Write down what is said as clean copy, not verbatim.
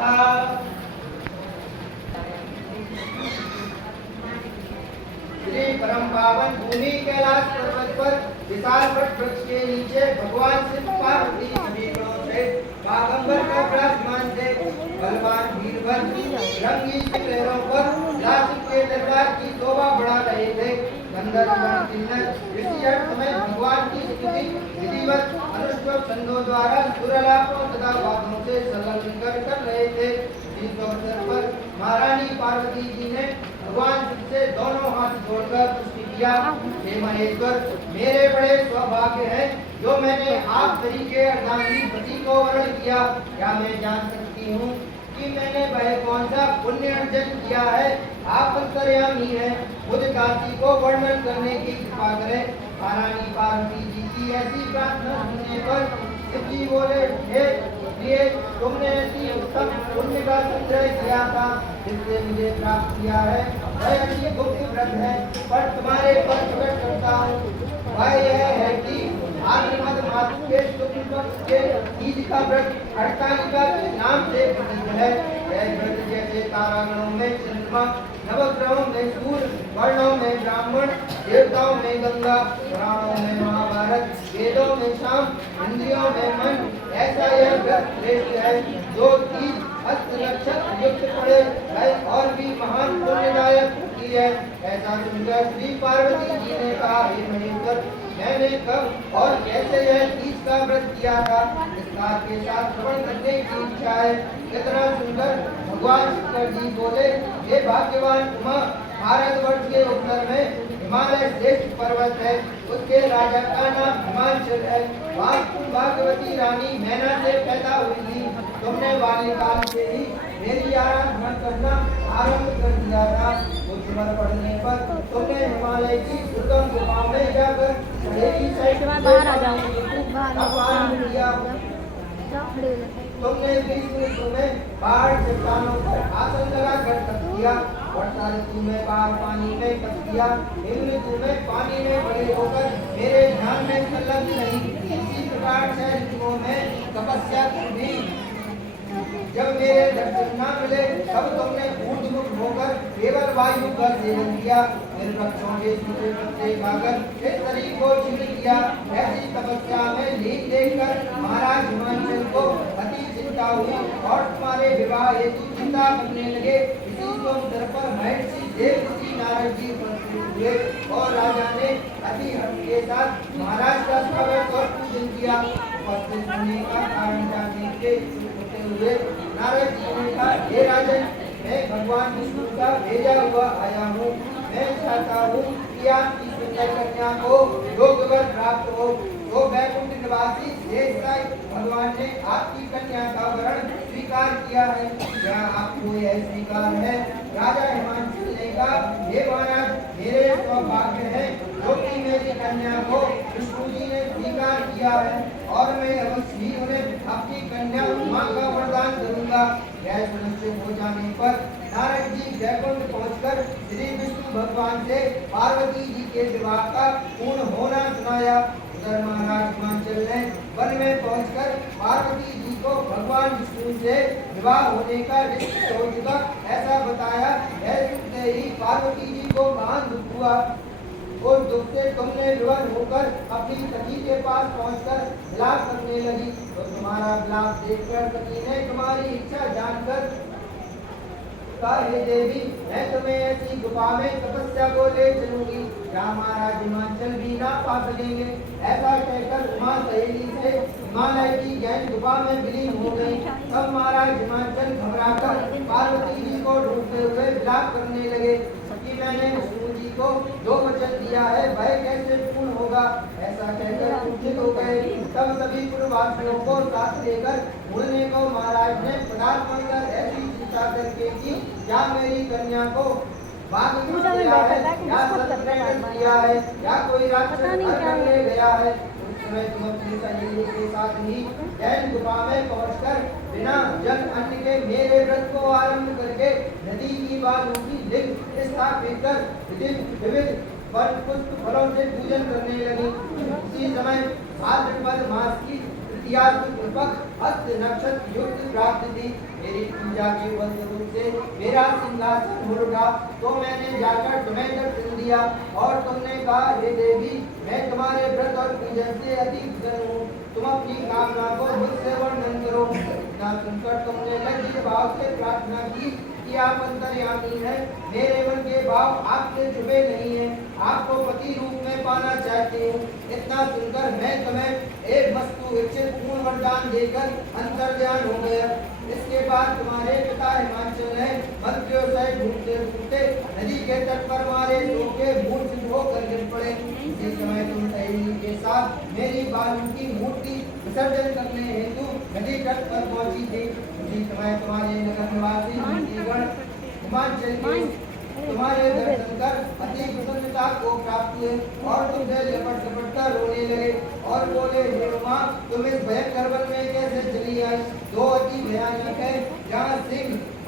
था। श्री परम पावन भूमि कैलाश पर्वत पर विशाल वट वृक्ष के नीचे भगवान शिव पार्वती सभी गुणों से बागंबर का विराजमान थे। बलवान वीरभद्र रंगी लहरों पर लासिक के दरबार की शोभा बढ़ा रहे थे। गंधर्व किन्नर इसी समय भगवान की स्तुति विधिवत अनुष्ठुप छंदों द्वारा सुरलापों तथा वादों से संलग्न कर रहे थे। इस अवसर पर महारानी पार्वती जी ने भगवान शिव से दोनों हाथ जोड़कर पुष्टि किया। हे महेश्वर, मेरे बड़े सौभाग्य है जो मैंने आप तरीके अर्धांगी पति को वर्ण किया। क्या मैं जान सकती हूँ कि मैंने वह कौन सा पुण्य अर्जन किया है? आप अंतर्यामी है, मुझ दासी को वर्णन करने की कृपा करें। महारानी पार्वती जी की ऐसी प्रार्थना सुनने पर शिव जी बोले, हे प्रिय, तुमने ऐसी उत्तम पुण्य का संग्रह किया था जिससे मुझे प्राप्त किया है। वह अति गुप्त व्रत है, पर तुम्हारे पर प्रकट करता हूँ। वह यह है कि आद्रमद मास के शुक्ल पक्ष के तीज का व्रत हरतालिका के नाम से प्रसिद्ध है। यह व्रत जैसे तारागणों में चंद्रमा, नवग्रहों में सूर्य, वर्णों में ब्राह्मण, देवताओं में गंगा, पुराणों में महाभारत, वेदों में शाम, इंद्रियों में मन, ऐसा यह व्रत श्रेष्ठ है। जो तीज हस्त नक्षत्र युक्त पड़े वह और भी महान पुण्यदायक होती है। ऐसा सुनकर श्री पार्वती जी ने कहा, हे महेश्वर, मैंने कब और कैसे यह तीज का व्रत किया था, इसका के साथ श्रवण करने की इच्छा है। इतना सुनकर भगवान शंकर जी बोले, हे भाग्यवान उमा, भारतवर्ष के उत्तर में हिमालय श्रेष्ठ पर्वत है, उसके राजा का नाम हिमांचल है। वहाँ तुम भागवती रानी मैना से पैदा हुई थी। तुमने बाल्यकाल से ही मेरी आराधना करना आरंभ कर दिया था। कुछ उम्र पड़ने पर तुमने हिमालय की दुर्गम गुफाओं में जाकर तुमने ग्रीष्म ऋतु में पहाड़ चट्टानों पर आसन लगाकर तप किया। वर्षा ऋतु में बाहर पानी में तप किया। हिम ऋतु में पानी में बड़े होकर मेरे ध्यान में संलग्न रही। इसी प्रकार से ऋतुओं में तपस्या की। जब मेरे दर्शन न मिले तब तुमने ऊर्ध्वमुख होकर केवल वायु का सेवन किया। फिर वृक्षों के सूखे पत्ते खाकर इस शरीर को छिन्न किया। ऐसी तपस्या में लीन देखकर महाराज हिमांचल को अति चिंता हुई और तुम्हारे विवाह हेतु चिंता करने लगे। इसी अवसर पर महर्षि देवऋषि नारद जी उपस्थित हुए और राजा ने अति हर्ष के साथ महाराज का स्वागत और पूजन किया। उपस्थित होने का कारण जानने के हुए नारद जी ने कहा, हे राजन, मैं भगवान विष्णु का भेजा हुआ आया हूँ। मैं चाहता हूँ कि आपकी सुंदर कन्या को योग्य वर प्राप्त हो। तो वैकुंठ निवासी शेषराज भगवान ने आपकी कन्या का वरण स्वीकार किया है। क्या आपको यह स्वीकार है? राजा हिमांचल ने कहा, हे महाराज, मेरे सौभाग्य है जो कि मेरी कन्या को विष्णु जी ने स्वीकार किया है और मैं अवश्य ही उन्हें अपनी कन्या उमा का वरदान करूंगा। यह सुनिश्चित हो जाने पर नारद जी वैकुंठ पहुंचकर श्री विष्णु भगवान से पार्वती जी के विवाह का पूर्ण होना सुनाया। उधर महाराज हिमांचल ने वन में पहुंचकर पार्वती जी को भगवान विष्णु से विवाह होने का निश्चय हो चुका ऐसा बताया। यह सुनते ही पार्वती जी को महान दुख हुआ। उस दुख से तुमने विवश होकर अपनी पति के पास पहुंचकर विलाप करने लगी। तो तुम्हारा विलाप देखकर पति ने तुम्हारी इच्छा जानकर कहा, हे देवी, मैं तुम्हें ऐसी गुफा में तपस्या को ले चलूंगी जहाँ महाराज हिमांचल भी ना पा सकेंगे। ऐसा कहकर उमा सहेली से हिमालय की गहन गुफा में विलीन हो गई। तब महाराज हिमांचल घबराकर पार्वती जी को ढूंढते हुए विलाप करने लगे कि मैंने विष्णु जी को जो वचन दिया है वह कैसे पूर्ण होगा। ऐसा कहकर कुंठित हो गए। तब सभी पुरवासियों को साथ लेकर मुड़ने को महाराज ने पदार्थ बनकर ऐसी चिंता करके की, क्या मेरी कन्या को बाघ ने दिया है, या सर्प ने दिया है, या कोई राक्षस करने गया है। उस समय तुम अपनी सहेली के साथ ही गहन गुफा में पहुंचकर बिना जल अन्न के मेरे व्रत को आरंभ करके नदी की बालू की लिंग स्थापित कर विविध फल पुष्प फलों से पूजन करने लगी। उसी समय भाद्रपद मास की तृतीया शुक्ल पक्ष हस्त नक्षत्र युक्त प्राप्त थी। मेरी पूजा के फलस्वरूप से मेरा सिंहासन मुड़ उठा, तो मैंने जाकर तुम्हें दर्शन दिया और तुमने कहा, हे देवी, मैं तुम्हारे व्रत और पूजन से अति प्रसन्न हूँ, तुम अपनी कामना को मुझसे वर्णन करो। इतना सुनकर तुमने लज्जित भाव से प्रार्थना की कि आप अंतर्यामी हैं, मेरे मन के भाव आपसे छुपे नहीं हैं, आपको पति रूप में पाना चाहती हूँ। इतना सुनकर मैं तुम्हें एक वस्तु विकसित पूर्ण वरदान देकर अंतर्ध्यान हो गया। इसके बाद तुम्हारे पिता हिमांचल ने मंत्रियों से ढूंढते ढूंढते नदी के तट पर मारे सो के मूर्छित होकर गिर पड़े। इसी समय तुम सहेली के साथ मेरी बालू की मूर्ति विसर्जन करने हेतु नदी तट पर पहुंची थी। उसी समय तुम्हारे नगर निवासी मंत्रीगण हिमांचल के तुम्हारे दर्शन कर अति प्रसन्नता को प्राप्त हुए और तुमसे लपट लपट कर रोने लगे और बोले, हे उमा, तुम इस भयंकर